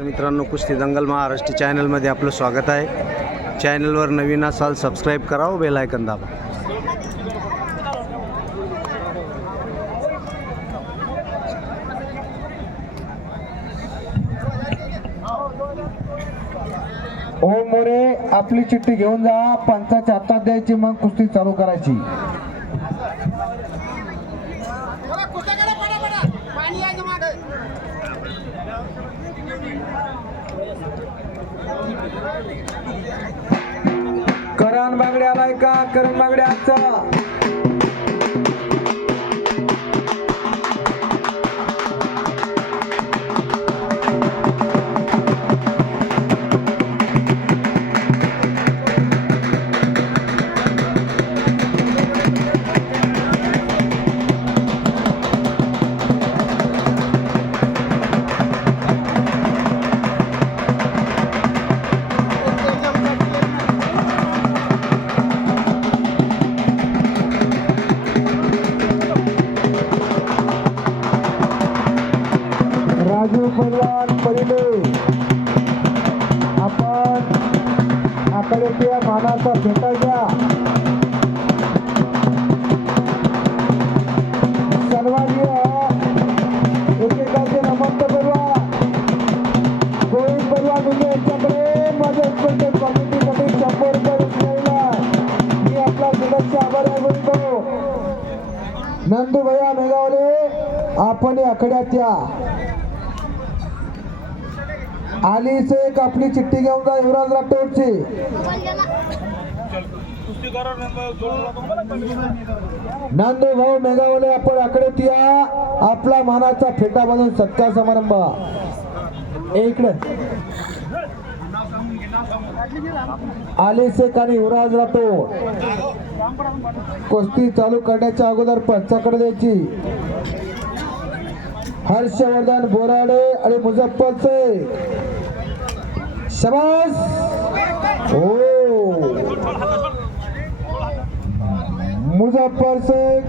मित्रांनो, कुस्ती दंगल महाराष्ट्र चॅनलमध्ये आपलं स्वागत आहे। चॅनलवर नवीन असाल सबस्क्राईब करा व बेल आयकॉन दाबा। ओम मोरे आपली चिठ्ठी घेऊन जा, पंचाच्या हातात द्यायची, मग कुस्ती चालू करायची। करण बागडे आलाय का? करण बागडे आजचा राजू पहलवान पहिले आपण आकड्याच्या मानाचा फेटा घ्या। सर्वांनी एकेकाचे नमस्ते करवा। गोविंद पहलवान म्हणजे यांच्याकडे माझ्या इन्स्पेक्टर कमिटीसाठी 100 रुपये रुपयाला मी आपला सदस्य आभार आहे बोलतो। नंदू भैया मेगावले आपण आकड्यात या। आली से एक आपली चिठ्ठी घेऊन जा युवराज राठोडची। नंदू भाऊ मेगावले आपण आकड्यात या, आपला मानाचा फेटा बांधून सत्कार समारंभ। इकडे आली से आणि युवराज राठोड कुस्ती चालू करण्याच्या अगोदर पंचाकडे द्यायची। हर्षवर्धन बोराडे आणि मुझफ्फर शेख शाबाश। मुझफ्फर शेख